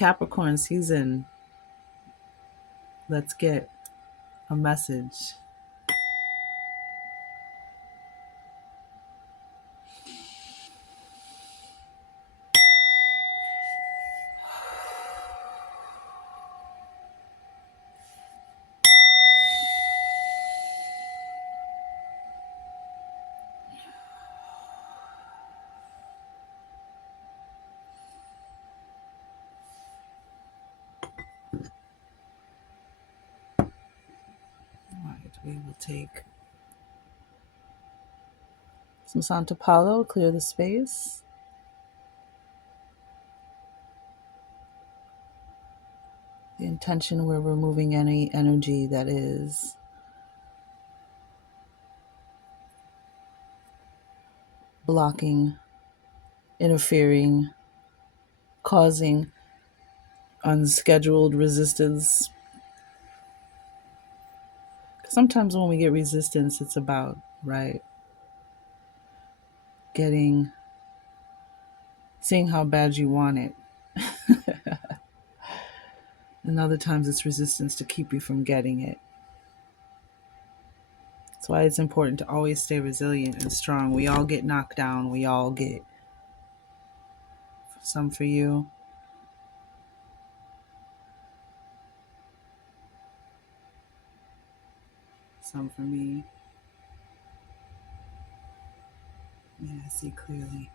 Capricorn season. Let's get a message. All right, we will take some Santo Paulo, clear the space. The intention, we're removing any energy that is blocking, interfering, causing unscheduled resistance. Sometimes when we get resistance, it's about, right, seeing how bad you want it. And other times it's resistance to keep you from getting it. That's why it's important to always stay resilient and strong. We all get knocked down. We all get, some for you, some for me. Yeah, I see clearly.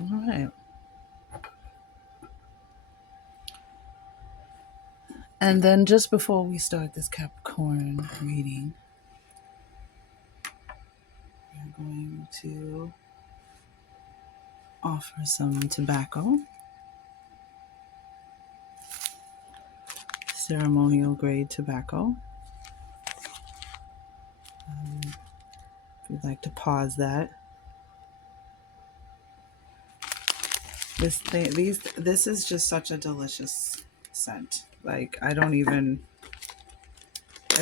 All right. And then just before we start this Capricorn reading, we're going to offer some tobacco, ceremonial grade tobacco. If you'd like to pause that. This is just such a delicious scent. Like, I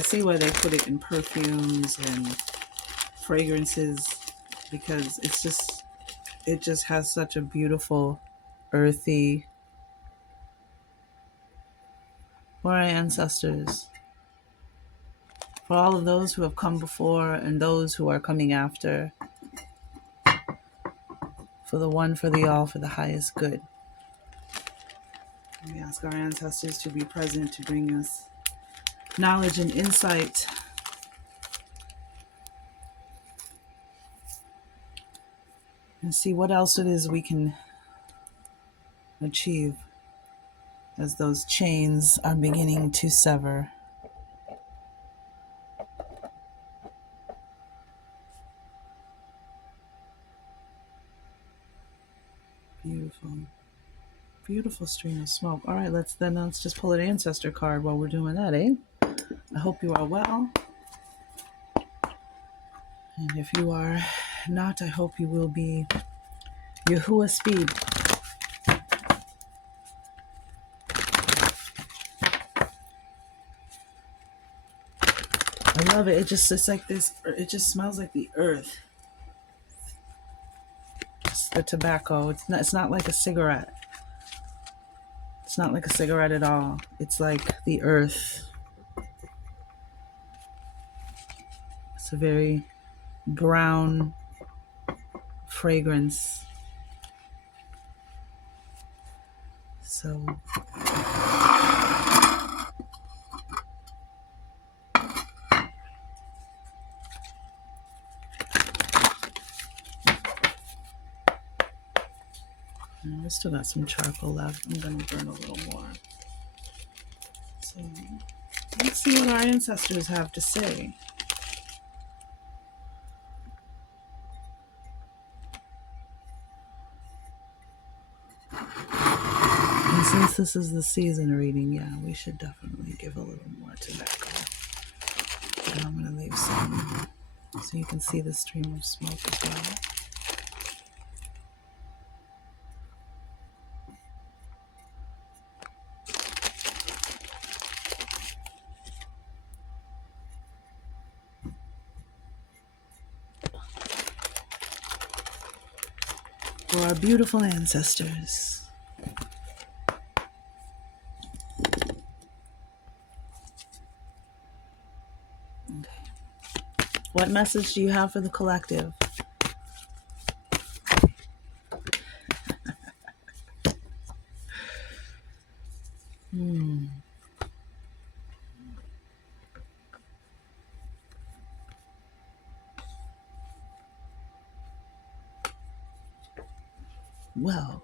see why they put it in perfumes and fragrances, because it just has such a beautiful, earthy, for our ancestors, for all of those who have come before and those who are coming after, for the one, for the all, for the highest good. We ask our ancestors to be present to bring us knowledge and insight, and see what else it is we can achieve as those chains are beginning to sever. Beautiful. Beautiful stream of smoke. All right, let's just pull an ancestor card while we're doing that, eh? I hope you are well. And if you are not, I hope you will be Yahuwah speed. I love it. It's like this. It just smells like the earth. It's the tobacco. It's not like a cigarette. It's not like a cigarette at all. It's like the earth. It's a very brown fragrance. So I still got some charcoal left. I'm going to burn a little more. So let's see what our ancestors have to say. And since this is the season reading, yeah, we should definitely give a little more tobacco. And I'm going to leave some so you can see the stream of smoke as well. for our beautiful ancestors. What message do you have for the collective? Well,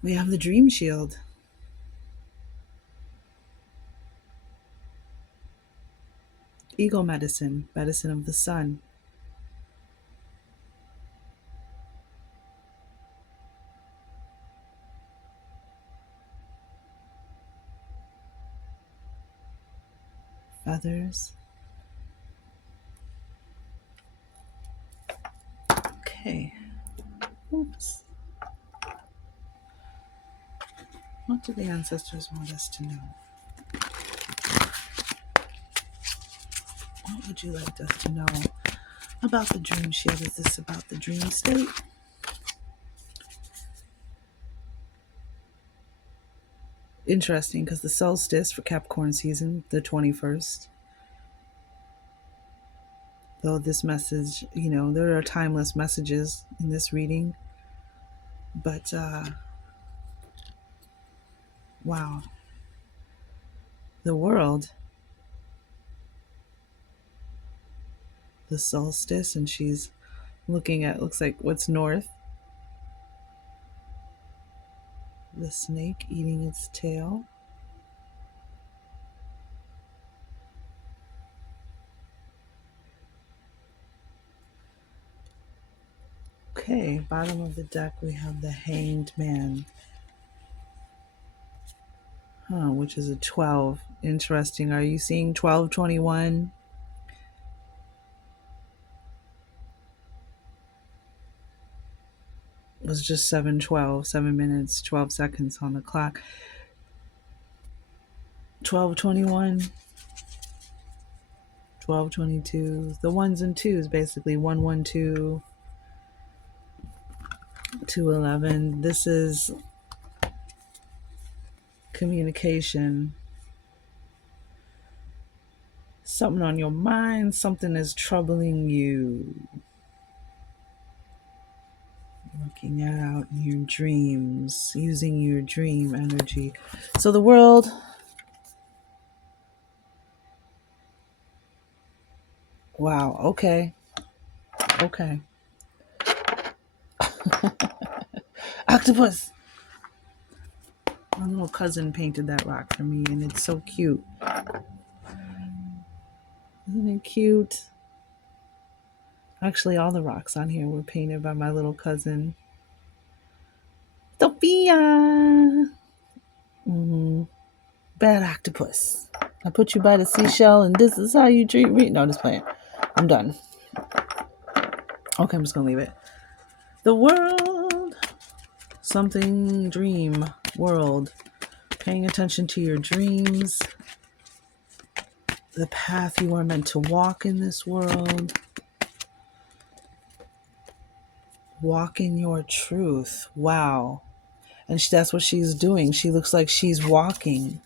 we have the dream shield. Ego medicine, medicine of the sun. Feathers. Okay. Oops. What do the ancestors want us to know? What would you like us to know about the dream shield? Is this about the dream state? Interesting, because the solstice for Capricorn season, the 21st. Though this message, there are timeless messages in this reading. But, wow. The world, the solstice, and she's looking at, looks like what's north. The snake eating its tail. Okay, bottom of the deck we have the Hanged Man. Which is a 12. Interesting. Are you seeing 1221? It was just 7:12, 7 minutes, 12 seconds on the clock. 1221, 1222. The ones and twos, basically 112, 211. This is communication. Something on your mind, something is troubling you. Looking out in your dreams, using your dream energy. So the world, wow, okay. Octopus! My little cousin painted that rock for me, and it's so cute. Isn't it cute? Actually, all the rocks on here were painted by my little cousin, Sophia. Bad octopus. I put you by the seashell, and this is how you treat me. No, just playing. I'm done. Okay, I'm just gonna leave it. The world. Something dream world. Paying attention to your dreams. The path you are meant to walk in this world. Walk in your truth. Wow. And that's what she's doing. She looks like she's walking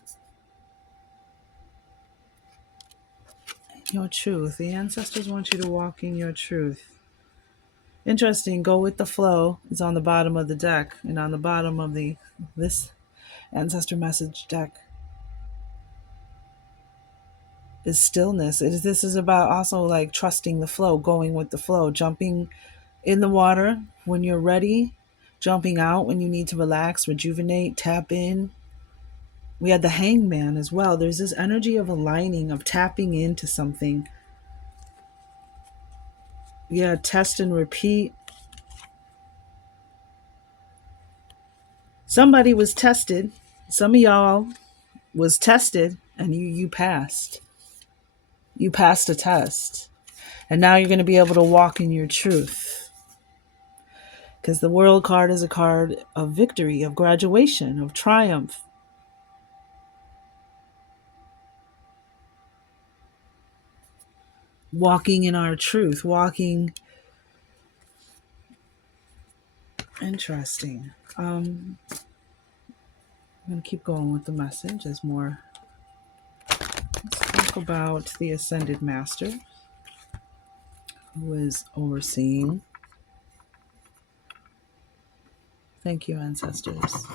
your truth. The ancestors want you to walk in your truth. Interesting. Go with the flow is on the bottom of the deck, and on the bottom of this ancestor message deck is stillness. This is about also like trusting the flow, going with the flow, jumping in the water when you're ready, jumping out when you need to relax, rejuvenate, tap in. We had the hangman as well. There's this energy of aligning, of tapping into something. Yeah, test and repeat. Somebody was tested. Some of y'all was tested, and you passed. You passed a test. And now you're going to be able to walk in your truth. Because the world card is a card of victory, of graduation, of triumph. Walking in our truth, walking Interesting. I'm going to keep going with the message as more. Let's talk about the Ascended Master who is overseeing. Thank you, ancestors.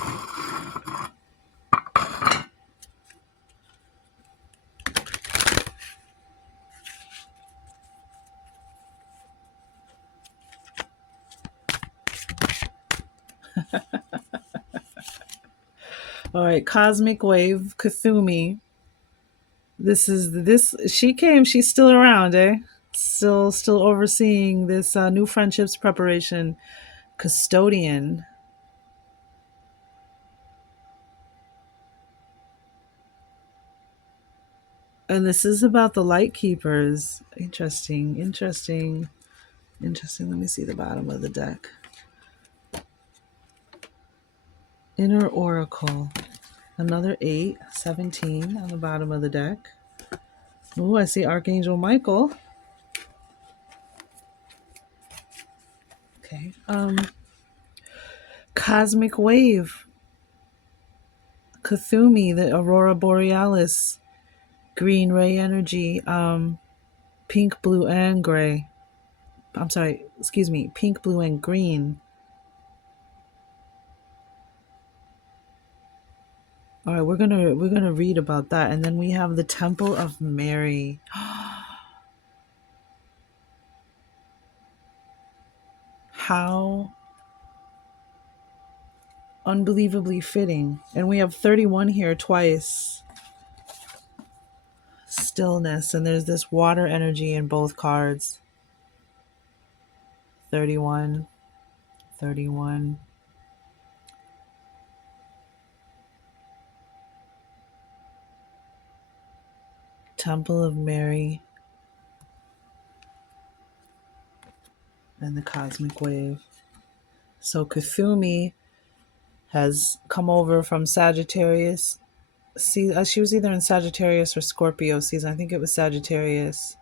All right, Cosmic Wave, Kathumi. This. She came. She's still around, eh? Still overseeing this new friendships preparation. Custodian. And this is about the light keepers. Interesting, interesting, interesting. Let me see the bottom of the deck. Inner Oracle. Another 8, 17 on the bottom of the deck. Oh, I see Archangel Michael. Okay. Cosmic Wave. Kathumi, the Aurora Borealis. Green ray energy. Pink, blue, and gray. I'm sorry, excuse me, pink, blue, and green. All right, we're gonna read about that, and then we have the Temple of Mary. How unbelievably fitting, and we have 31 here twice. Stillness, and there's this water energy in both cards. 31, 31. Temple of Mary, and the Cosmic Wave. So Kuthumi has come over from Sagittarius. See, she was either in Sagittarius or Scorpio season. I think it was Sagittarius.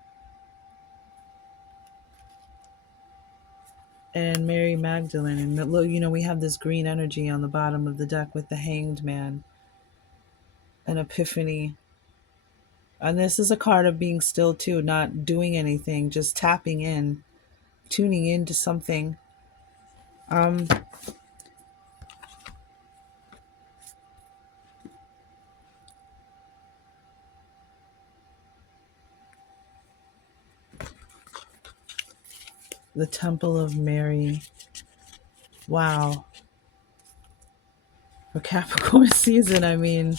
And Mary Magdalene. And look, we have this green energy on the bottom of the deck with the Hanged Man and Epiphany. And this is a card of being still too, not doing anything, just tapping in, tuning into something. The Temple of Mary. Wow. For Capricorn season, I mean.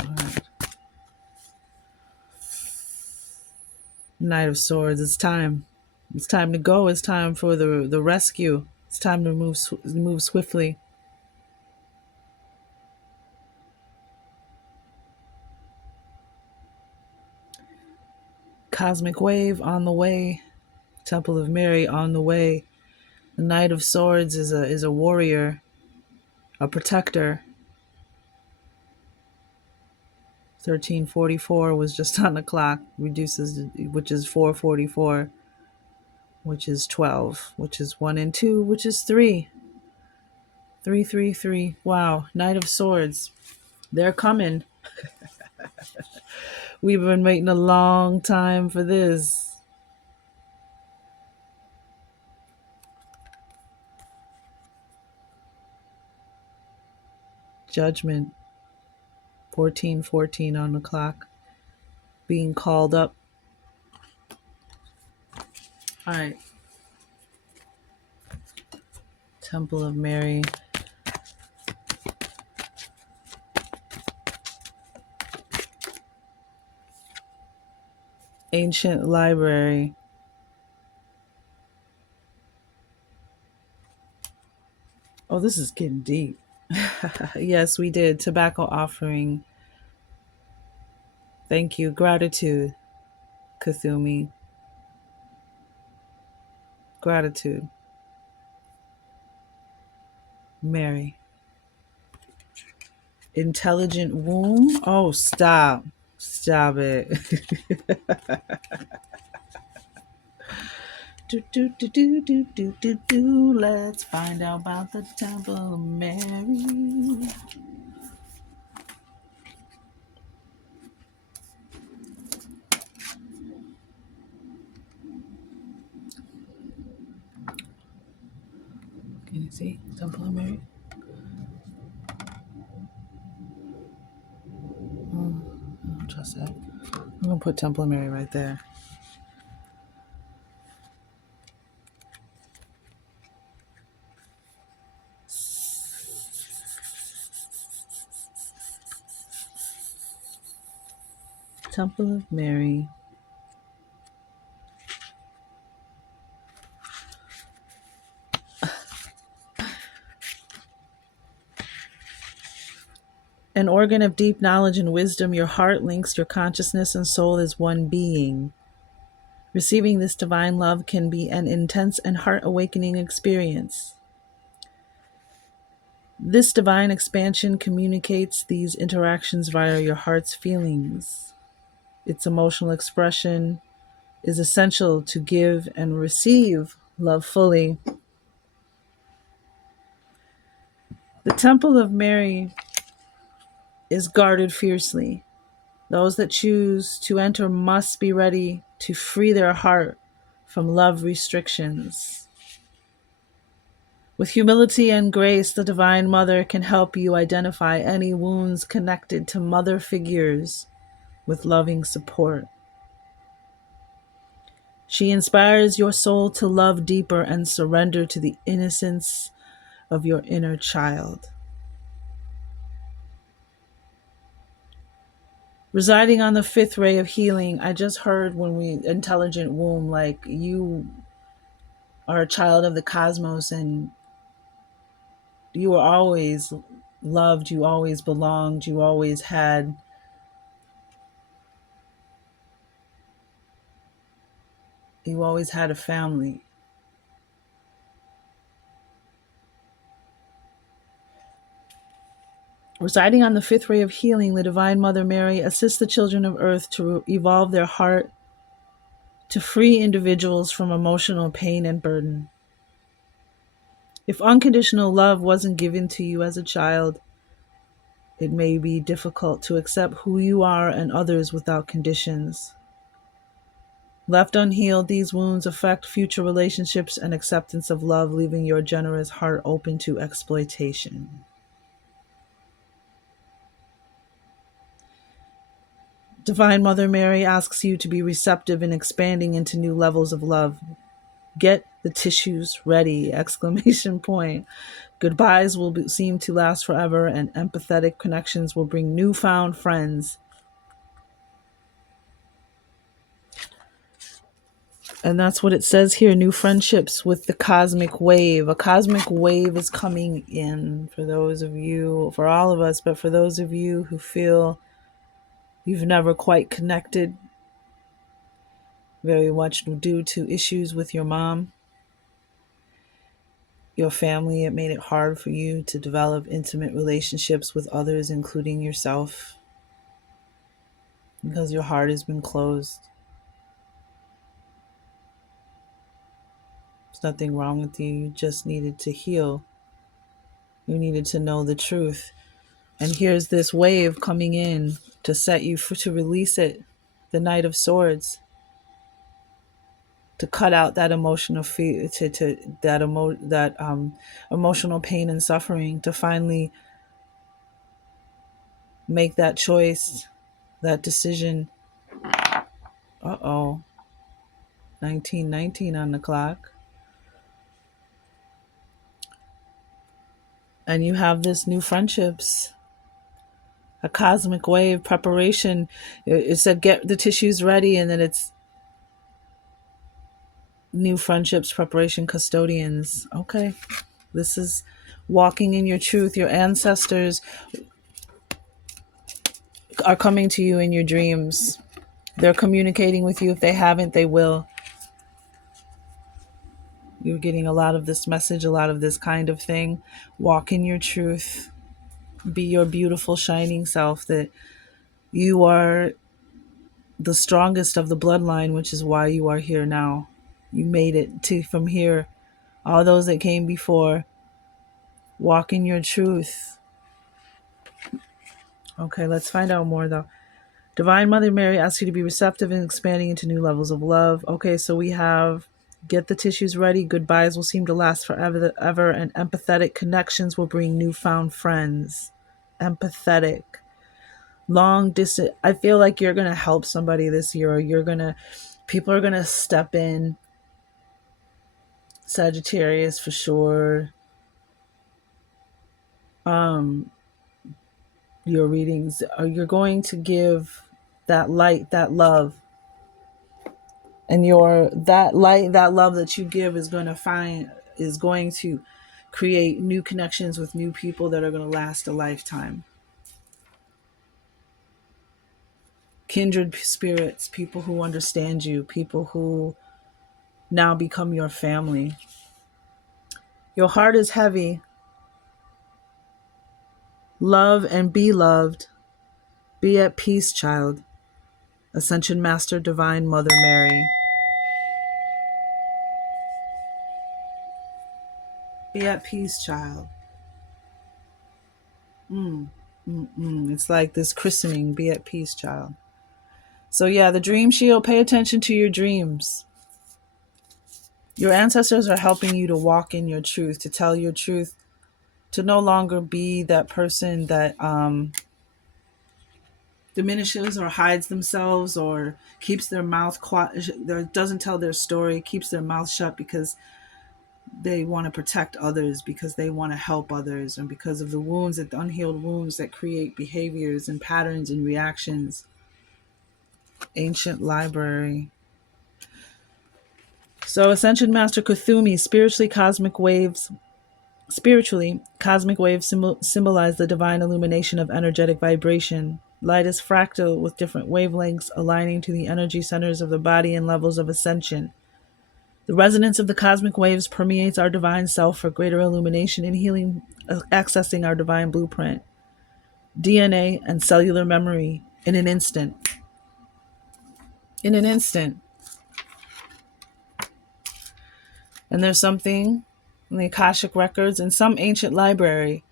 All right. Knight of Swords, it's time. It's time to go. It's time for the rescue. It's time to move swiftly. Cosmic Wave on the way. Temple of Mary on the way. The Knight of Swords is a warrior, a protector. 1344 was just on the clock, reduces, which is 444, which is 12, which is 1 and 2, which is 3. 333. Wow, Knight of Swords. They're coming. We've been waiting a long time for this. Judgment. 1414 on the clock. Being called up. All right. Temple of Mary. Ancient Library. Oh, this is getting deep. Yes, we did. Tobacco offering. Thank you. Gratitude, Kathumi. Gratitude. Mary. Intelligent womb. Oh, stop. Stop it. Do. Let's find out about the Temple of Mary. Can you see Temple of Mary? I don't trust that. I'm gonna put Temple of Mary right there. Temple of Mary. An organ of deep knowledge and wisdom, your heart links your consciousness and soul as one being. Receiving this divine love can be an intense and heart awakening experience. This divine expansion communicates these interactions via your heart's feelings. Its emotional expression is essential to give and receive love fully. The Temple of Mary is guarded fiercely. Those that choose to enter must be ready to free their heart from love restrictions. With humility and grace, the Divine Mother can help you identify any wounds connected to mother figures with loving support. She inspires your soul to love deeper and surrender to the innocence of your inner child. Residing on the fifth ray of healing, I just heard when we intelligent womb, like you are a child of the cosmos and you were always loved, you always belonged, you always had a family. Residing on the fifth ray of healing, the Divine Mother Mary assists the children of Earth to evolve their heart to free individuals from emotional pain and burden. If unconditional love wasn't given to you as a child, it may be difficult to accept who you are and others without conditions. Left unhealed, these wounds affect future relationships and acceptance of love, leaving your generous heart open to exploitation. Divine Mother Mary asks you to be receptive in expanding into new levels of love. Get the tissues ready! Exclamation point. Goodbyes will seem to last forever, and empathetic connections will bring newfound friends. And that's what it says here, new friendships with the cosmic wave. A cosmic wave is coming in for those of you, for all of us, but for those of you who feel you've never quite connected, very much due to issues with your mom, your family. It made it hard for you to develop intimate relationships with others, including yourself, because your heart has been closed. There's nothing wrong with you. You just needed to heal. You needed to know the truth. And here's this wave coming in to set you to release it. The Knight of Swords. To cut out that emotional fear, to that emotional pain and suffering, to finally make that choice, that decision. 1919 on the clock. And you have this new friendships, a cosmic wave preparation. It said get the tissues ready, and then it's new friendships, preparation, custodians. Okay, this is walking in your truth. Your ancestors are coming to you in your dreams. They're communicating with you. If they haven't, they will. You're getting a lot of this message, a lot of this kind of thing. Walk in your truth. Be your beautiful, shining self that you are. the strongest of the bloodline, which is why you are here now. You made it to from here. All those that came before, walk in your truth. Okay, let's find out more though. Divine Mother Mary asks you to be receptive and expanding into new levels of love. Okay, so we have get the tissues ready. Goodbyes will seem to last forever, ever, and empathetic connections will bring newfound friends. Empathetic. Long distance. I feel like you're going to help somebody this year, or people are going to step in. Sagittarius for sure. Your readings, you're going to give that light, that love, and your that light, that love that you give is going to create new connections with new people that are going to last a lifetime. Kindred spirits, people who understand you, people who now become your family. Your heart is heavy. Love and be loved. Be at peace, child. Ascension Master, Divine Mother Mary. Be at peace, child. It's like this christening. Be at peace, child. So yeah, the dream shield, pay attention to your dreams. Your ancestors are helping you to walk in your truth, to tell your truth, to no longer be that person that diminishes or hides themselves or keeps their mouth quiet, doesn't tell their story, keeps their mouth shut because they want to protect others, because they want to help others, and because of the wounds, the unhealed wounds that create behaviors and patterns and reactions. Ancient library. So Ascension Master Kuthumi, spiritually, cosmic waves symbolize the divine illumination of energetic vibration. Light is fractal with different wavelengths aligning to the energy centers of the body and levels of ascension. The resonance of the cosmic waves permeates our divine self for greater illumination and healing, accessing our divine blueprint, DNA, and cellular memory in an instant. In an instant. And there's something in the Akashic records in some ancient library.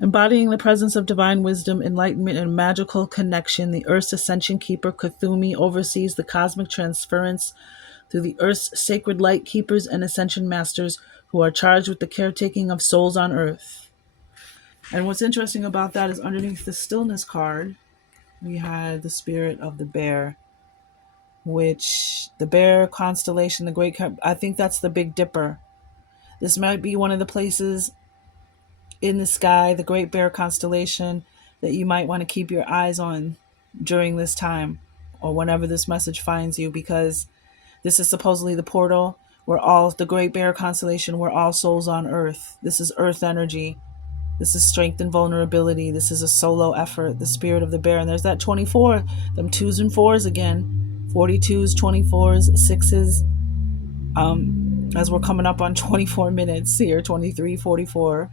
Embodying the presence of divine wisdom, enlightenment, and magical connection, the Earth's Ascension Keeper, Kuthumi, oversees the cosmic transference through the Earth's sacred light keepers and Ascension Masters who are charged with the caretaking of souls on Earth. And what's interesting about that is underneath the stillness card, we had the spirit of the bear, which the bear constellation, I think that's the Big Dipper. This might be one of the places in the sky, the Great Bear constellation, that you might want to keep your eyes on during this time or whenever this message finds you, because this is supposedly the portal where the Great Bear constellation, where all souls on Earth. This is Earth energy. This is strength and vulnerability. This is a solo effort, the spirit of the bear. And there's that 24, them 2s and 4s again, 42s, 24s, 6s. As we're coming up on 24 minutes here, 23, 44.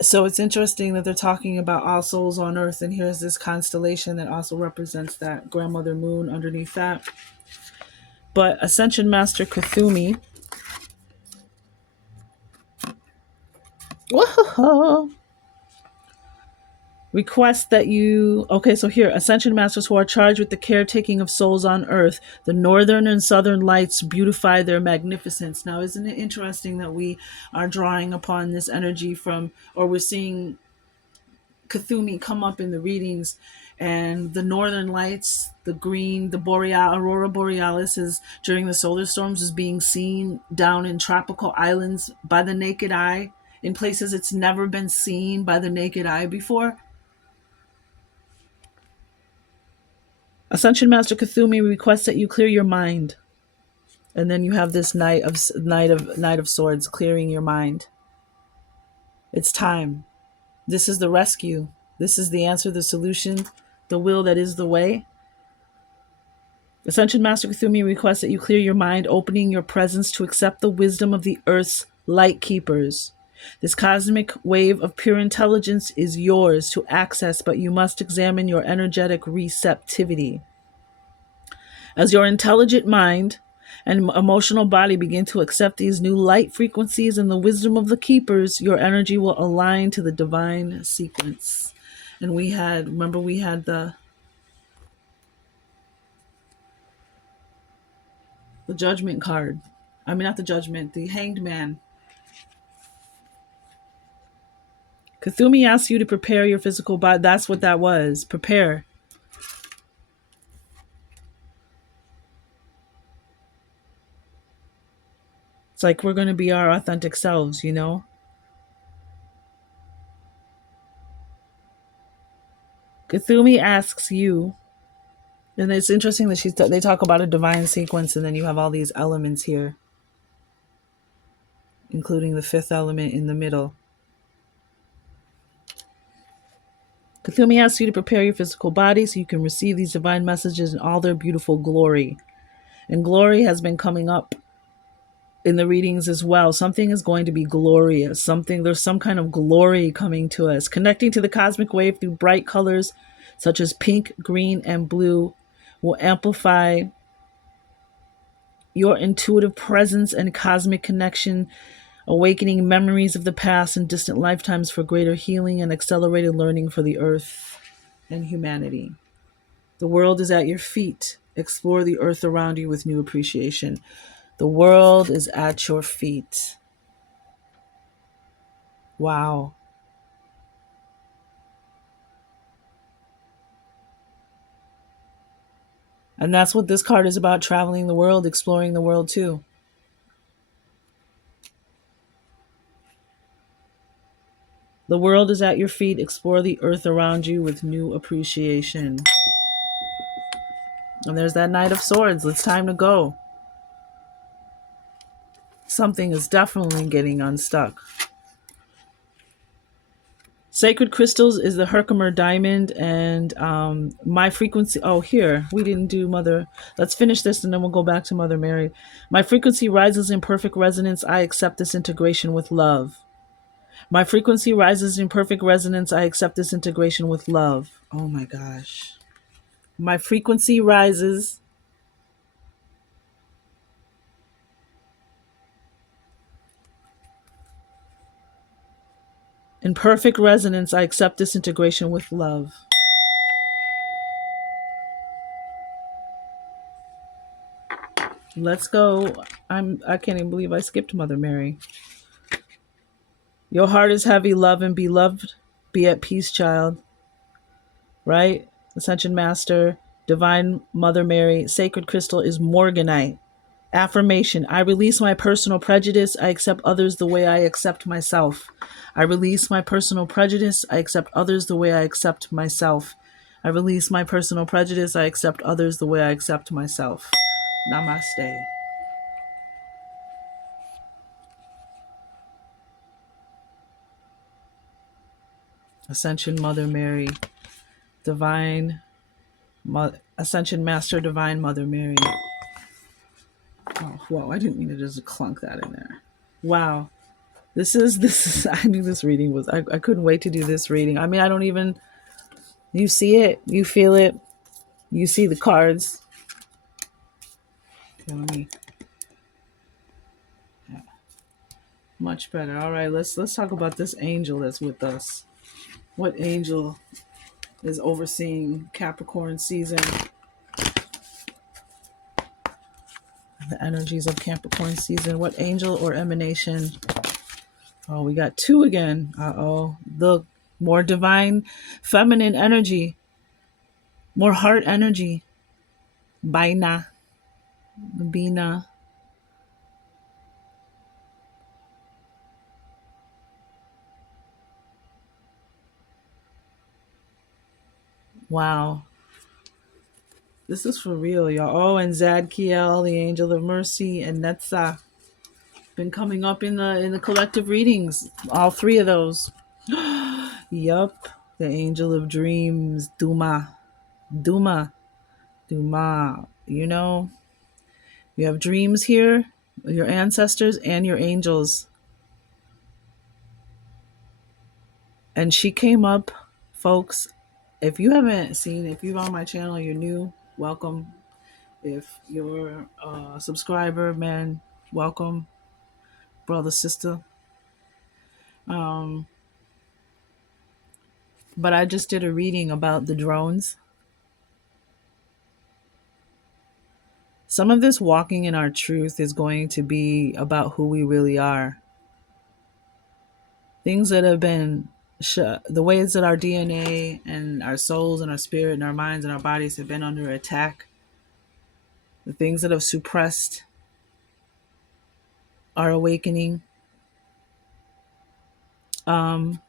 So it's interesting that they're talking about all souls on Earth, and here's this constellation that also represents that grandmother moon underneath that. But Ascension Master Kuthumi, whoa, request that you, okay, so here, Ascension Masters who are charged with the caretaking of souls on Earth, the northern and southern lights beautify their magnificence. Now, isn't it interesting that we are drawing upon this energy or we're seeing Kuthumi come up in the readings, and the northern lights, the green, the aurora borealis is during the solar storms is being seen down in tropical islands by the naked eye in places it's never been seen by the naked eye before. Ascension Master Kuthumi requests that you clear your mind. And then you have this Knight of Swords, clearing your mind. It's time. This is the rescue. This is the answer, the solution, the will that is the way. Ascension Master Kuthumi requests that you clear your mind, opening your presence to accept the wisdom of the Earth's light keepers. This cosmic wave of pure intelligence is yours to access, but you must examine your energetic receptivity. As your intelligent mind and emotional body begin to accept these new light frequencies and the wisdom of the keepers, your energy will align to the divine sequence. And remember, we had the judgment card. I mean, not the judgment, the hanged man. Kathumi asks you to prepare your physical body. That's what that was. Prepare. It's like we're going to be our authentic selves, you know? Kathumi asks you, and it's interesting that they talk about a divine sequence, and then you have all these elements here, including the fifth element in the middle. Kathumi asks you to prepare your physical body so you can receive these divine messages in all their beautiful glory. And glory has been coming up in the readings as well. Something is going to be glorious. There's some kind of glory coming to us. Connecting to the cosmic wave through bright colors such as pink, green, and blue will amplify your intuitive presence and cosmic connection, awakening memories of the past and distant lifetimes for greater healing and accelerated learning for the earth and humanity. The world is at your feet. Explore the earth around you with new appreciation. The world is at your feet. Wow. And that's what this card is about, traveling the world, exploring the world too. The world is at your feet. Explore the earth around you with new appreciation. And there's that Knight of Swords. It's time to go. Something is definitely getting unstuck. Sacred crystals is the Herkimer diamond, and my frequency. Oh, here we didn't do Mother. Let's finish this, and then we'll go back to Mother Mary. My frequency rises in perfect resonance. I accept this integration with love. My frequency rises in perfect resonance. I accept this integration with love. Oh my gosh. My frequency rises in perfect resonance. I accept this integration with love. Let's go. I can't even believe I skipped Mother Mary. Your heart is heavy, love and be loved. Be at peace, child. Right? Ascension Master, Divine Mother Mary, Sacred Crystal is Morganite. Affirmation: I release my personal prejudice. I accept others the way I accept myself. I release my personal prejudice. I accept others the way I accept myself. I release my personal prejudice. I accept others the way I accept myself. Namaste. Ascension Mother Mary, Ascension Master, Divine Mother Mary. Oh, whoa, I didn't mean to just clunk that in there. Wow. This is I knew this reading was I couldn't wait to do this reading. I mean, I don't even you see it, you feel it, you see the cards. Okay, let me yeah, much better. All right, let's talk about this angel that's with us. What angel is overseeing Capricorn season? The energies of Capricorn season. What angel or emanation? Oh, we got two again. Uh-oh. The more divine feminine energy. More heart energy. Baina. Bina. Wow. This is for real, y'all. Oh, and Zadkiel, the angel of mercy, and Netza. Been coming up in the collective readings. All three of those. Yup. The angel of dreams, Duma. Duma. Duma. You know, you have dreams here, your ancestors and your angels. And she came up, folks. If you haven't seen, if you're on my channel, you're new, welcome. If you're a subscriber, man, welcome, brother, sister. Um, but I just did a reading about the drones. Some of this walking in our truth is going to be about who we really are. Things that have been, the ways that our DNA and our souls and our spirit and our minds and our bodies have been under attack, the things that have suppressed our awakening. Um,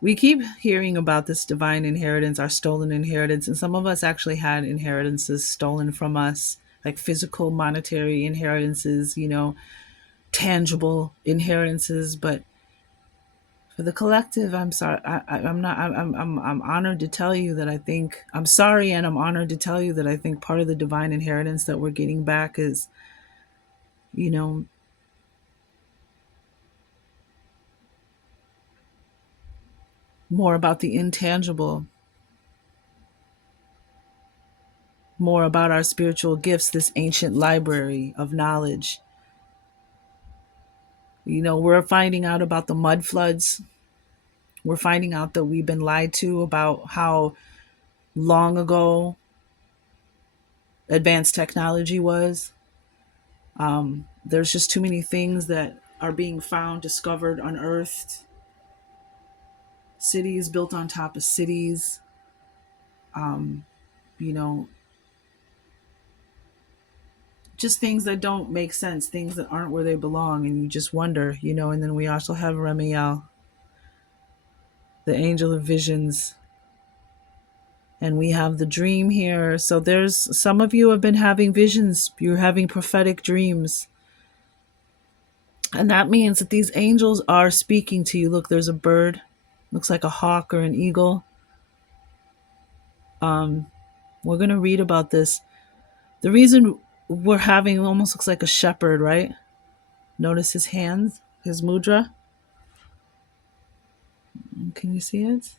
we keep hearing about this divine inheritance, our stolen inheritance, and some of us actually had inheritances stolen from us, like physical, monetary inheritances, tangible inheritances. But for the collective, I'm sorry. I'm not. I'm honored to tell you that I think I'm sorry, and I'm honored to tell you that I think part of the divine inheritance that we're getting back is, you know, more about the intangible, more about our spiritual gifts. This ancient library of knowledge. We're finding out about the mud floods. We're finding out that we've been lied to about how long ago advanced technology was. There's just too many things that are being found, discovered, unearthed. Cities built on top of cities. Um, you know, just things that don't make sense, things that aren't where they belong, and you just wonder, And then we also have Remiel, the angel of visions, and we have the dream here. So there's some of you have been having visions. You're having prophetic dreams. And that means that these angels are speaking to you. Look, there's a bird. Looks like a hawk or an eagle. We're going to read about this. The reason we're having almost looks like a shepherd, right? Notice his hands, his mudra. Can you see it?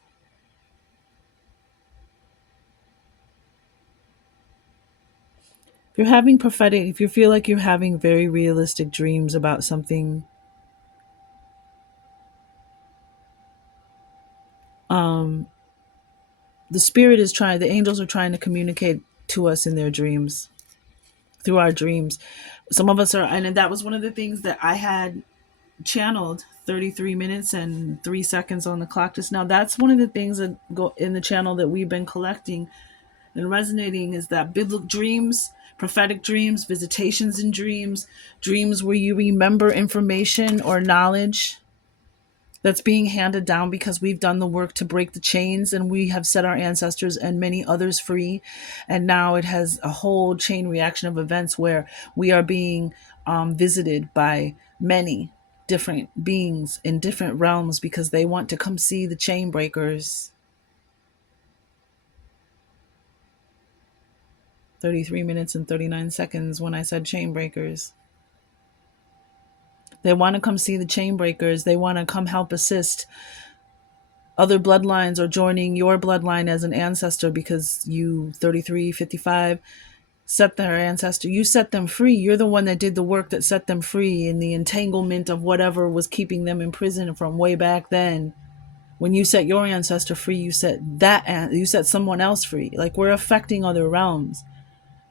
If you're having prophetic, if you feel like you're having very realistic dreams about something, um, the angels are trying to communicate to us in their dreams, through our dreams. Some of us are, and that was one of the things that I had channeled 33 minutes and 3 seconds on the clock just now. That's one of the things that go in the channel that we've been collecting and resonating, is that biblical dreams, prophetic dreams, visitations in dreams, dreams where you remember information or knowledge that's being handed down because we've done the work to break the chains and we have set our ancestors and many others free. And now it has a whole chain reaction of events where we are being visited by many different beings in different realms because they want to come see the chain breakers. 33 minutes and 39 seconds when I said chain breakers. They want to come see the chain breakers. They want to come help assist. Other bloodlines are joining your bloodline as an ancestor because you, 33, 55, set their ancestor. You set them free. You're the one that did the work that set them free in the entanglement of whatever was keeping them in prison from way back then. When you set your ancestor free, you set someone else free. Like, we're affecting other realms.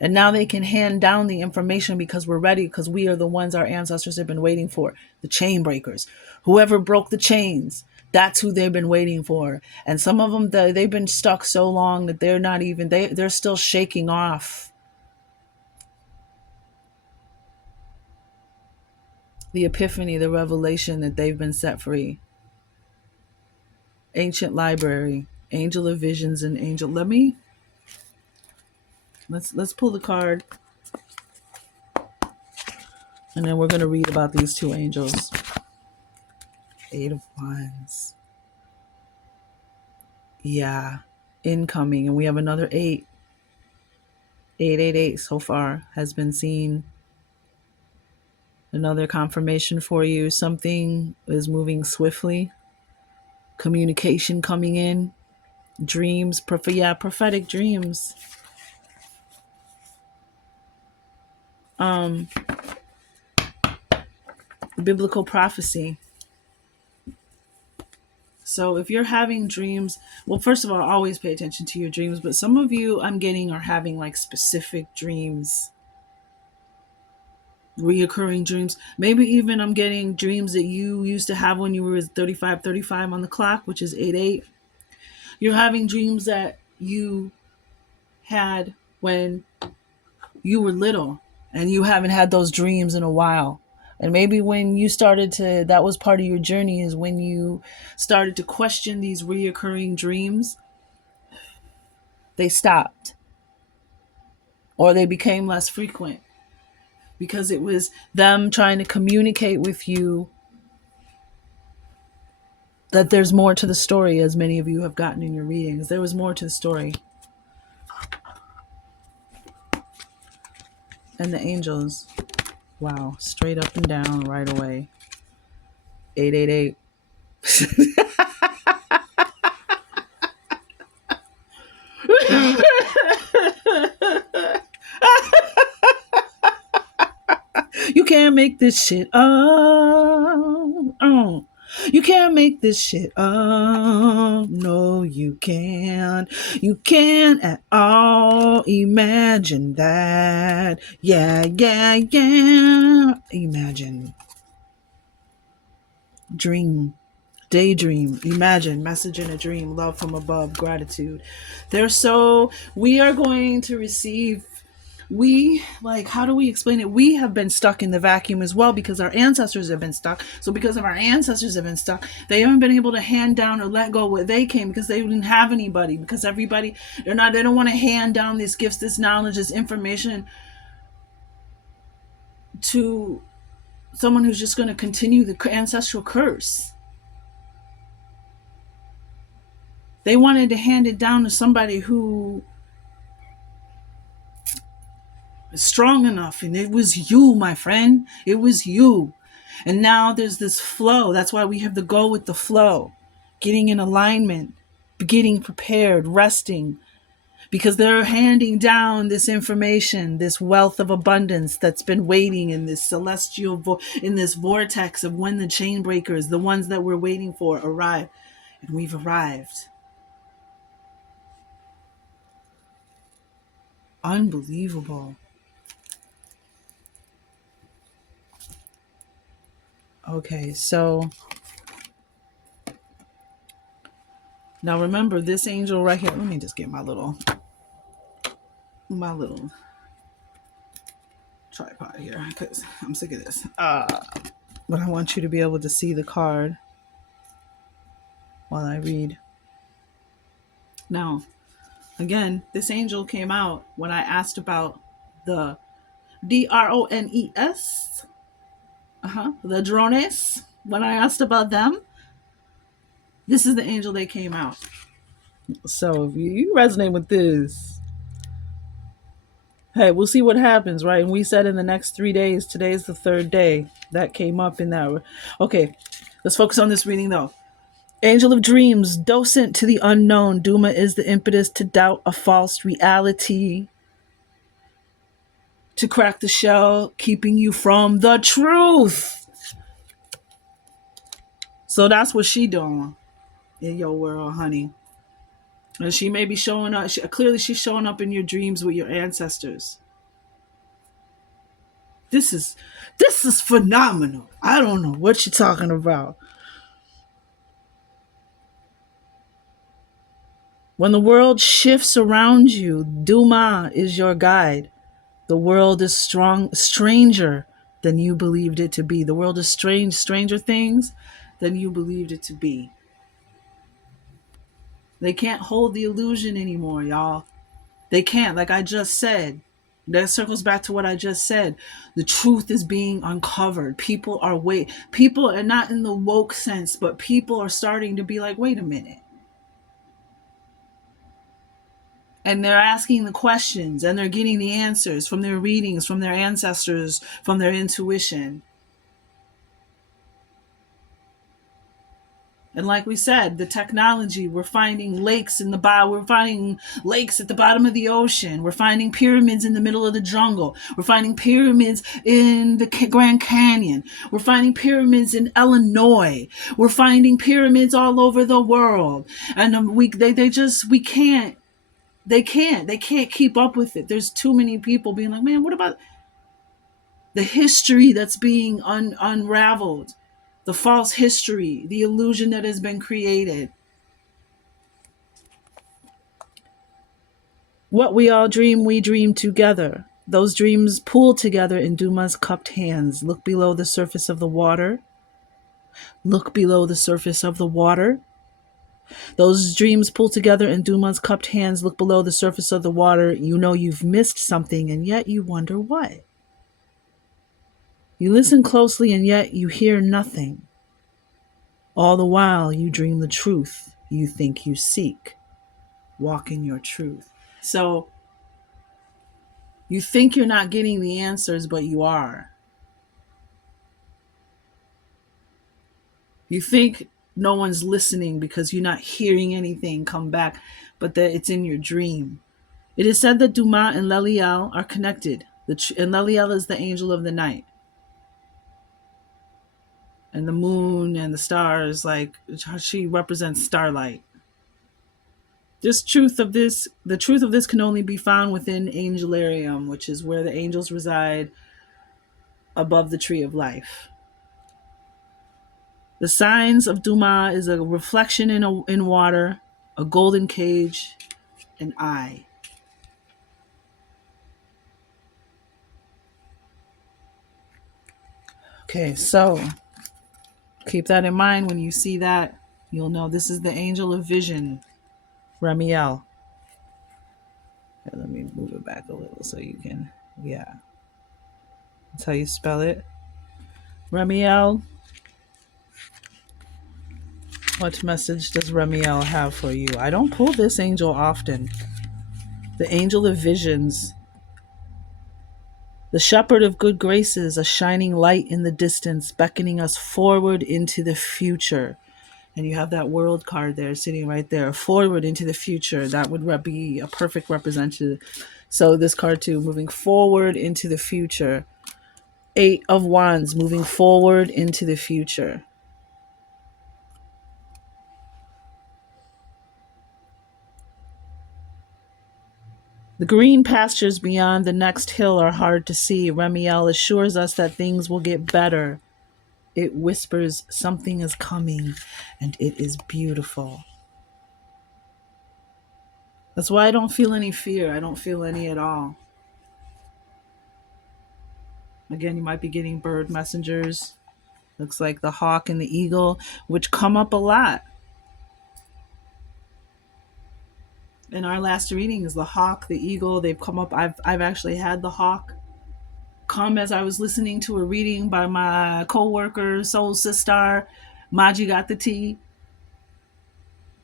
And now they can hand down the information because we're ready, because we are the ones our ancestors have been waiting for. The chain breakers. Whoever broke the chains, that's who they've been waiting for. And some of them, they've been stuck so long that they're still shaking off the epiphany, the revelation that they've been set free. Ancient library, angel of visions and angel. Let's pull the card, and then we're going to read about these two angels. 8 of Wands. Yeah, incoming, and we have another 8. 888 so far has been seen. Another confirmation for you, something is moving swiftly. Communication coming in, dreams, prophetic dreams. Um, Biblical prophecy. So if you're having dreams, well, first of all, always pay attention to your dreams. But some of you, I'm getting, are having like specific dreams, reoccurring dreams. Maybe even I'm getting dreams that you used to have when you were 35 on the clock, which is 8 8. You're having dreams that you had when you were little, and you haven't had those dreams in a while. And maybe when you started to, that was part of your journey, is when you started to question these reoccurring dreams, they stopped or they became less frequent because it was them trying to communicate with you that there's more to the story, as many of you have gotten in your readings. There was more to the story. And the angels, wow, straight up and down right away. 888. You can't make this shit up. Oh. You can't make this shit up. No, you can't. You can't at all imagine that. Yeah, yeah, yeah. Imagine. Dream. Daydream, imagine, message in a dream, love from above, gratitude. We are going to receive, how do we explain it? We have been stuck in the vacuum as well because our ancestors have been stuck. So because of our ancestors have been stuck, they haven't been able to hand down or let go what they came because they didn't have anybody, because everybody, they don't want to hand down these gifts, this knowledge, this information to someone who's just going to continue the ancestral curse. They wanted to hand it down to somebody who is strong enough. And it was you, my friend. It was you. And now there's this flow. That's why we have to go with the flow. Getting in alignment, getting prepared, resting. Because they're handing down this information, this wealth of abundance that's been waiting in this celestial, in this vortex of when the chain breakers, the ones that we're waiting for, arrive. And we've arrived. Unbelievable. Okay, so now remember this angel right here. Let me just get my little tripod here because I'm sick of this. But I want you to be able to see the card while I read. Now, again, this angel came out when I asked about the drones. The drones. When I asked about them, this is the angel they came out. So if you resonate with this, hey, we'll see what happens, right? And we said in the next 3 days, today's the third day that came up in that. Okay, let's focus on this reading though. Angel of Dreams, docent to the unknown. Duma is the impetus to doubt a false reality, to crack the shell, keeping you from the truth. So that's what she doing in your world, honey. And she may be showing up. Clearly, she's showing up in your dreams with your ancestors. This is phenomenal. I don't know what you're talking about. When the world shifts around you, Duma is your guide. The world is stranger than you believed it to be. The world is stranger things than you believed it to be. They can't hold the illusion anymore, y'all. They can't, like I just said. That circles back to what I just said. The truth is being uncovered. People are not in the woke sense, but people are starting to be like, wait a minute. And they're asking the questions and they're getting the answers from their readings, from their ancestors, from their intuition. And like we said, the technology, we're finding lakes in the bottom, we're finding lakes at the bottom of the ocean. We're finding pyramids in the middle of the jungle. We're finding pyramids in the Grand Canyon. We're finding pyramids in Illinois. We're finding pyramids all over the world. And they can't keep up with it. There's too many people being like, man, what about the history that's being unraveled? The false history, the illusion that has been created. What we dream together. Those dreams pool together in Duma's cupped hands. Look below the surface of the water. Look below the surface of the water. Those dreams pull together in Duma's cupped hands. Look below the surface of the water. You know you've missed something, and yet you wonder what. You listen closely, and yet you hear nothing. All the while, you dream the truth you think you seek. Walk in your truth. So, you think you're not getting the answers, but you are. You think no one's listening because you're not hearing anything come back, but that it's in your dream. It is said that Duma and Leliel are connected. And Leliel is the angel of the night. And the moon and the stars, like she represents starlight. The truth of this can only be found within Angelarium, which is where the angels reside above the tree of life. The signs of Duma is a reflection in water, a golden cage, an eye. Okay, so keep that in mind when you see that. You'll know this is the angel of vision, Ramiel. Okay, let me move it back a little so you can, yeah. That's how you spell it. Ramiel. What message does Ramiel have for you? I don't pull this angel often. The angel of visions. The shepherd of good graces, a shining light in the distance, beckoning us forward into the future. And you have that world card there, sitting right there, forward into the future. That would be a perfect representative. So this card too, moving forward into the future. 8 of Wands, moving forward into the future. The green pastures beyond the next hill are hard to see. Ramiel assures us that things will get better. It whispers something is coming, and it is beautiful. That's why I don't feel any fear. I don't feel any at all. Again, you might be getting bird messengers. Looks like the hawk and the eagle, which come up a lot. In our last readings, the hawk, the eagle, they've come up. I've actually had the hawk come as I was listening to a reading by my co-worker, soul sister, Maji got the tea.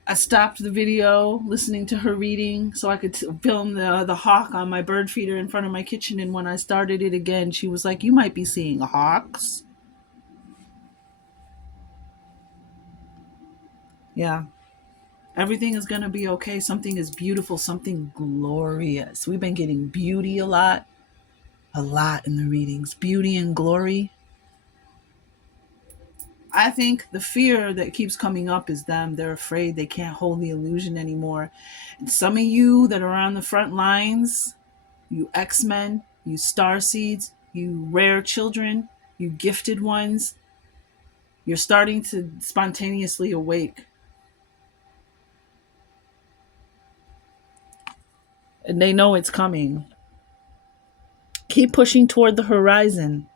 I stopped the video listening to her reading so I could film the hawk on my bird feeder in front of my kitchen. And when I started it again, she was like, you might be seeing hawks. Yeah. Everything is going to be okay. Something is beautiful, something glorious. We've been getting beauty a lot in the readings. Beauty and glory. I think the fear that keeps coming up is them. They're afraid they can't hold the illusion anymore. And some of you that are on the front lines, you X-Men, you starseeds, you rare children, you gifted ones, you're starting to spontaneously awake. And they know it's coming. Keep pushing toward the horizon,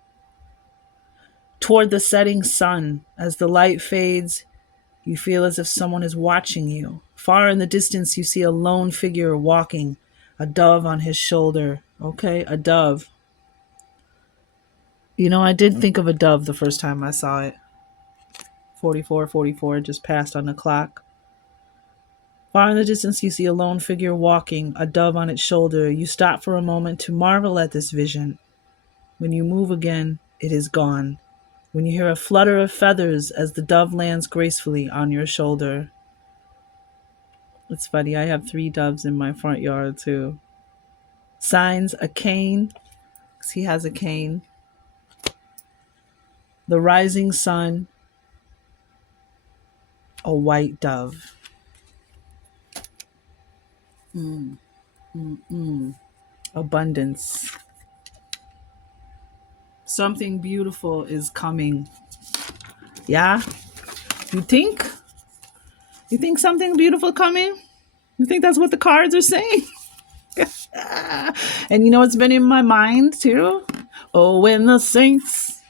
toward the setting sun. As the light fades, you feel as if someone is watching you. Far in the distance, you see a lone figure walking, a dove on his shoulder. Okay, a dove. You know, I did think of a dove the first time I saw it. 44 just passed on the clock. Far in the distance, you see a lone figure walking, a dove on its shoulder. You stop for a moment to marvel at this vision. When you move again, it is gone. When you hear a flutter of feathers as the dove lands gracefully on your shoulder. It's funny, I have 3 doves in my front yard too. Signs, a cane, 'cause he has a cane. The rising sun, a white dove. Mm, mm, mm. Abundance. Something beautiful is coming. Yeah? You think? You think something beautiful coming? You think that's what the cards are saying? And you know what's been in my mind too? Oh, when the saints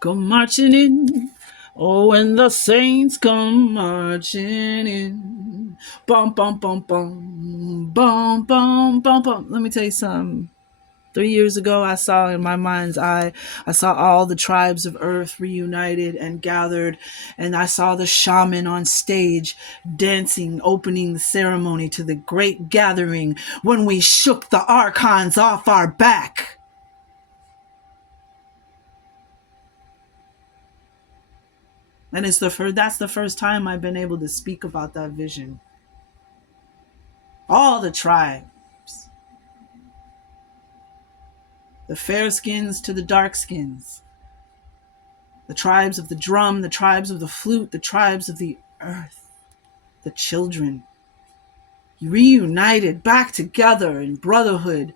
come marching in. Oh, when the saints come marching in. Bum, bum, bum, bum. Bum, bum, bum, bum. Let me tell you something. 3 years ago, I saw in my mind's eye, I saw all the tribes of earth reunited and gathered, and I saw the shaman on stage dancing, opening the ceremony to the great gathering when we shook the archons off our back. And that's the first time I've been able to speak about that vision. All the tribes, the fair skins to the dark skins, the tribes of the drum, the tribes of the flute, the tribes of the earth, the children, reunited back together in brotherhood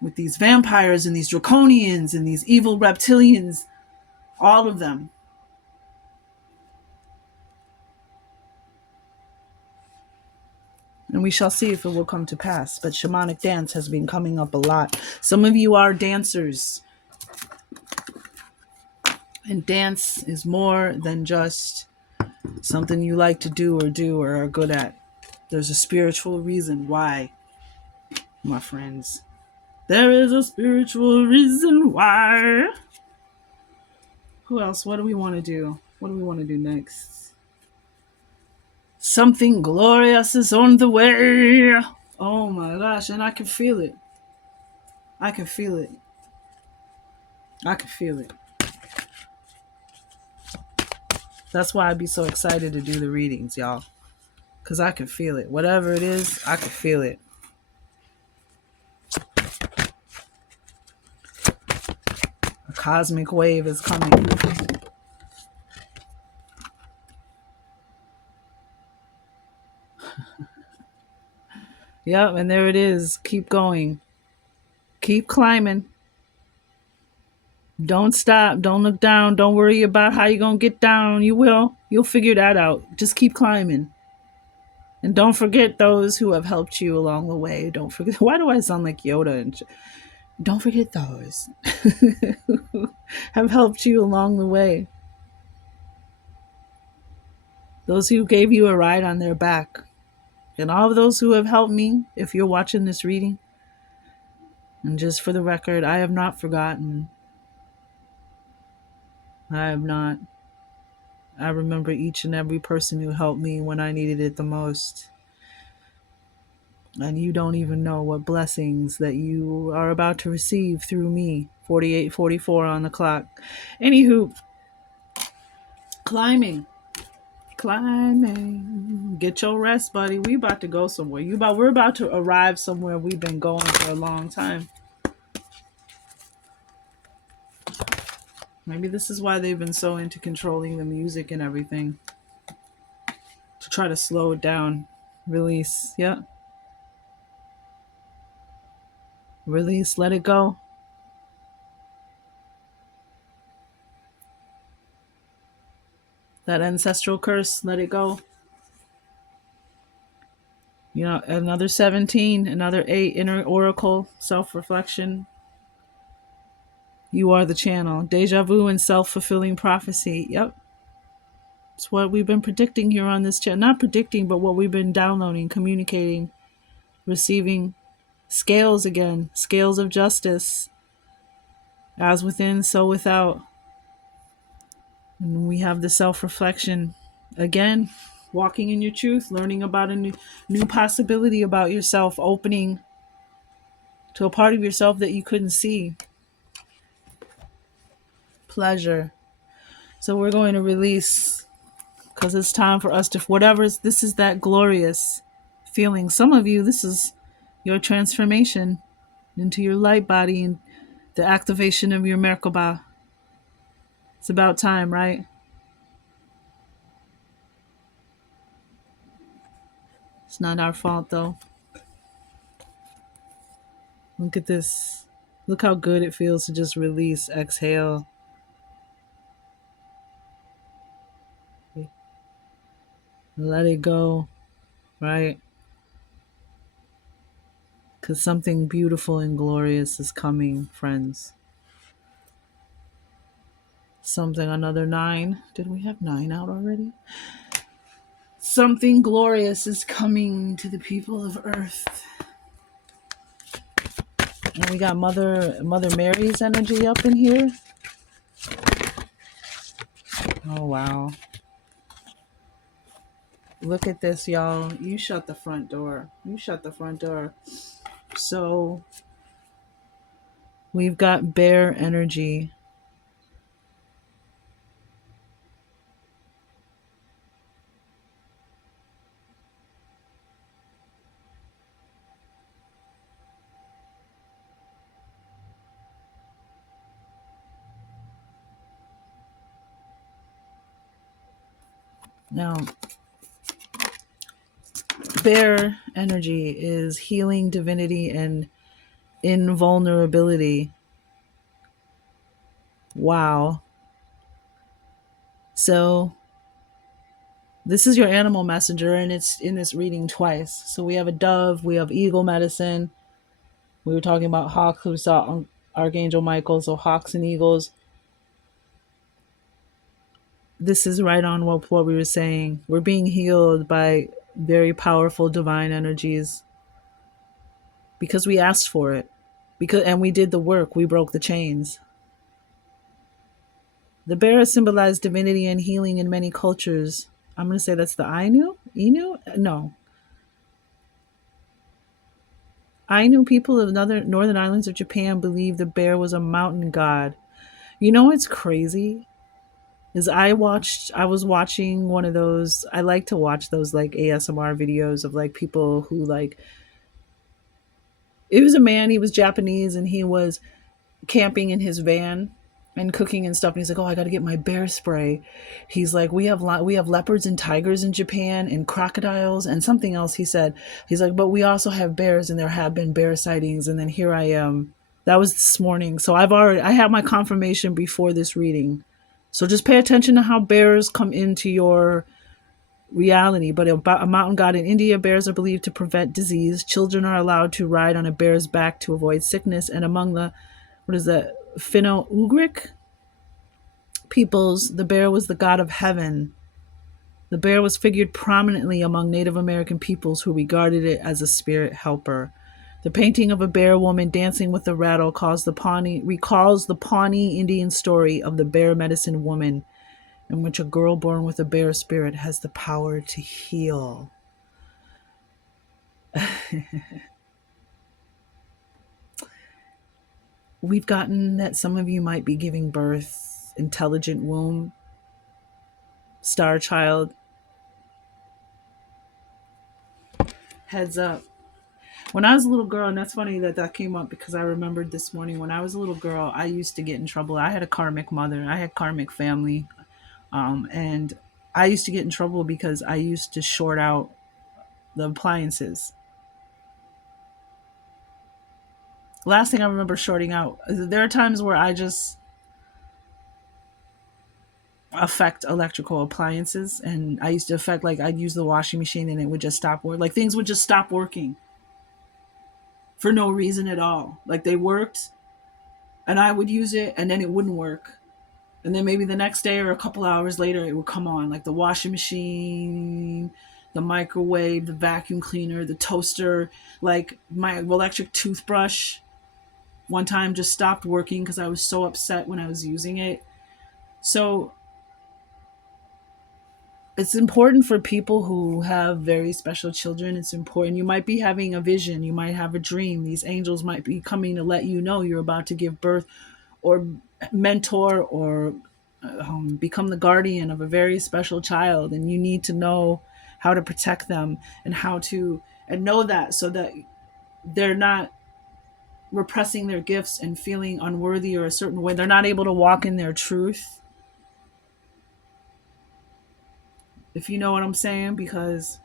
with these vampires and these draconians and these evil reptilians, all of them. And we shall see if it will come to pass. But shamanic dance has been coming up a lot. Some of you are dancers. And dance is more than just something you like to do or are good at. There's a spiritual reason why, my friends. There is a spiritual reason why. Who else? What do we want to do? What do we want to do next? Something glorious is on the way. Oh my gosh, and I can feel it. I can feel it. I can feel it. That's why I'd be so excited to do the readings, y'all. Because I can feel it. Whatever it is, I can feel it. A cosmic wave is coming. Yep, and there it is. Keep going. Keep climbing. Don't stop. Don't look down. Don't worry about how you're going to get down. You will. You'll figure that out. Just keep climbing. And don't forget those who have helped you along the way. Don't forget. Why do I sound like Yoda? And don't forget those who have helped you along the way. Those who gave you a ride on their back. And all of those who have helped me, if you're watching this reading. And just for the record, I have not forgotten. I have not. I remember each and every person who helped me when I needed it the most. And you don't even know what blessings that you are about to receive through me. 48:44 on the clock. Anywho, climbing. Get your rest, buddy. We about to go somewhere. We're about to arrive somewhere we've been going for a long time. Maybe this is why they've been so into controlling the music and everything. To try to slow it down. Release. Yeah. Release. Let it go. That ancestral curse, let it go. You know, another 17, another 8, inner oracle, self-reflection. You are the channel. Deja vu and self-fulfilling prophecy. Yep. It's what we've been predicting here on this channel. Not predicting, but what we've been downloading, communicating, receiving. Scales again. Scales of justice. As within, so without. And we have the self-reflection. Again, walking in your truth, learning about a new possibility about yourself, opening to a part of yourself that you couldn't see. Pleasure. So we're going to release because it's time for us to, whatever's, this is that glorious feeling. Some of you, this is your transformation into your light body and the activation of your Merkaba. It's about time, right? It's not our fault, though. Look at this. Look how good it feels to just release, exhale. Let it go, right? Because something beautiful and glorious is coming, friends. Something, another 9. Did we have 9 out already? Something glorious is coming to the people of Earth. And we got Mother Mary's energy up in here. Oh, wow. Look at this, y'all. You shut the front door. You shut the front door. So we've got bear energy. Now, bear energy is healing, divinity, and invulnerability. Wow. So this is your animal messenger, and it's in this reading twice. So we have a dove, we have eagle medicine. We were talking about hawks. We saw Archangel Michael, so hawks and eagles. This is right on what we were saying. We're being healed by very powerful divine energies because we asked for it. And we did the work. We broke the chains. The bear symbolized divinity and healing in many cultures. I'm going to say that's the Ainu? Inu? No. Ainu people of northern islands of Japan believed the bear was a mountain god. You know what's crazy? Is I was watching one of those, I like to watch those like ASMR videos of like people who like, it was a man, he was Japanese and he was camping in his van and cooking and stuff, and he's like, oh, I got to get my bear spray. He's like, we have leopards and tigers in Japan and crocodiles and something else. He's like, but we also have bears and there have been bear sightings. And then here I am. That was this morning. So I have my confirmation before this reading. So just pay attention to how bears come into your reality. But a mountain god in India, bears are believed to prevent disease. Children are allowed to ride on a bear's back to avoid sickness. And among the, what is that, Finno-Ugric peoples, the bear was the god of heaven. The bear was figured prominently among Native American peoples who regarded it as a spirit helper. The painting of a bear woman dancing with a rattle recalls the Pawnee Indian story of the bear medicine woman, in which a girl born with a bear spirit has the power to heal. We've gotten that some of you might be giving birth, intelligent womb, star child. Heads up. When I was a little girl, and that's funny that that came up because I remembered this morning when I was a little girl, I used to get in trouble. I had a karmic mother, I had karmic family, and I used to get in trouble because I used to short out the appliances. Last thing I remember shorting out, there are times where I just affect electrical appliances, and I used to affect, like, I'd use the washing machine and it would just stop working. Like things would just stop working for no reason at all. Like they worked and I would use it and then it wouldn't work. And then maybe the next day or a couple hours later it would come on, like the washing machine, the microwave, the vacuum cleaner, the toaster, like my electric toothbrush one time just stopped working because I was so upset when I was using it. So it's important for people who have very special children. It's important. You might be having a vision, you might have a dream. These angels might be coming to let you know you're about to give birth or mentor or become the guardian of a very special child, and you need to know how to protect them and how to and know that so that they're not repressing their gifts and feeling unworthy or a certain way. They're not able to walk in their truth, if you know what I'm saying, because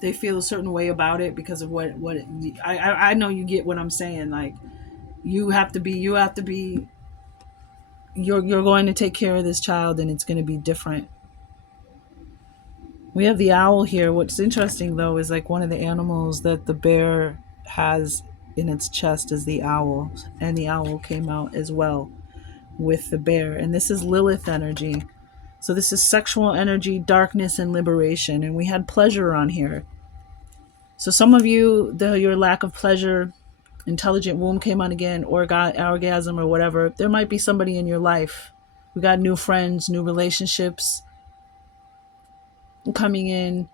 they feel a certain way about it because of I know you get what I'm saying. Like you have to be you're going to take care of this child, and it's going to be different. We have the owl here. What's interesting though is like one of the animals that the bear has in its chest is the owl, and the owl came out as well with the bear. And this is Lilith energy. So this is sexual energy, darkness, and liberation. And we had pleasure on here. So some of you, your lack of pleasure, intelligent womb came on again, orgasm or whatever. There might be somebody in your life. We got new friends, new relationships coming in.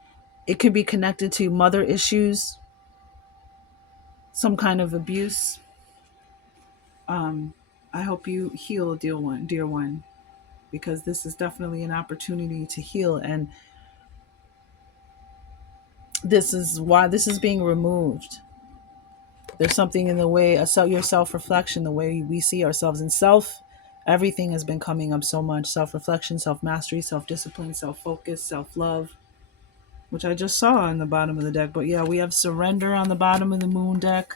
It could be connected to mother issues, some kind of abuse. I hope you heal, dear one, because this is definitely an opportunity to heal, and this is why this is being removed. There's something in the way your self-reflection, the way we see ourselves in self. Everything has been coming up so much: self-reflection, self-mastery, self-discipline, self-focus, self-love, which I just saw on the bottom of the deck. But yeah, we have surrender on the bottom of the moon deck.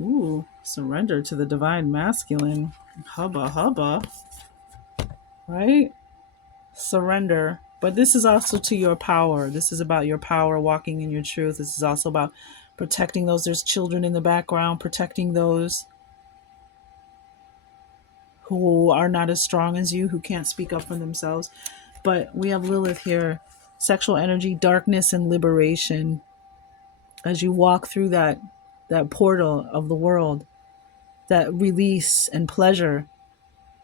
Ooh, surrender to the divine masculine. Hubba hubba. Right? Surrender. But this is also to your power. This is about your power, walking in your truth. This is also about protecting those. There's children in the background, protecting those who are not as strong as you, who can't speak up for themselves. But we have Lilith here. Sexual energy, darkness, and liberation. As you walk through that portal of the world, that release and pleasure.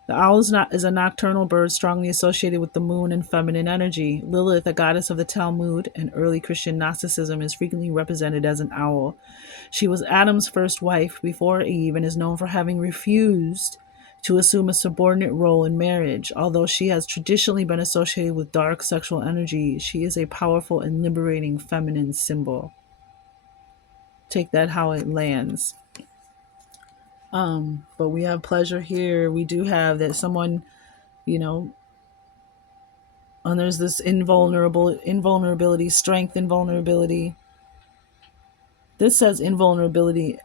The owl is a nocturnal bird strongly associated with the moon and feminine energy. Lilith, a goddess of the Talmud and early Christian Gnosticism, is frequently represented as an owl. She was Adam's first wife before Eve and is known for having refused to assume a subordinate role in marriage. Although she has traditionally been associated with dark sexual energy, she is a powerful and liberating feminine symbol. Take that how it lands. But we have pleasure here. We do have that someone, you know, and there's this invulnerability, strength, invulnerability. This says invulnerability,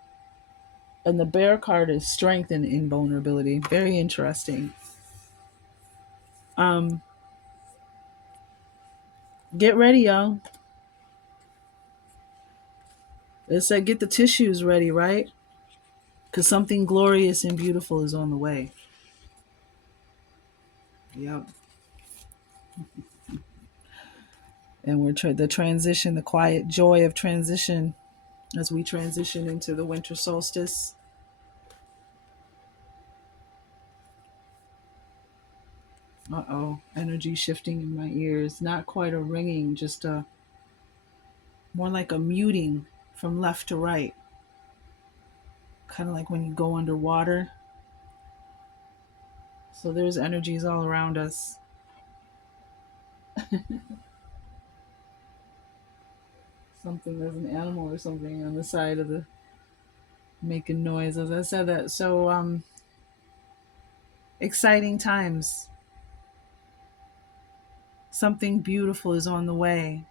and the bear card is strength and invulnerability. Very interesting. Um, get ready, y'all. It said get the tissues ready, right? Because something glorious and beautiful is on the way. Yep. And the transition, the quiet joy of transition as we transition into the winter solstice. Uh-oh, energy shifting in my ears. Not quite a ringing, just a more like a muting from left to right. Kind of like when you go underwater. So there's energies all around us. Something, there's an animal or something on the side of the making noise as I said that. So exciting times. Something beautiful is on the way.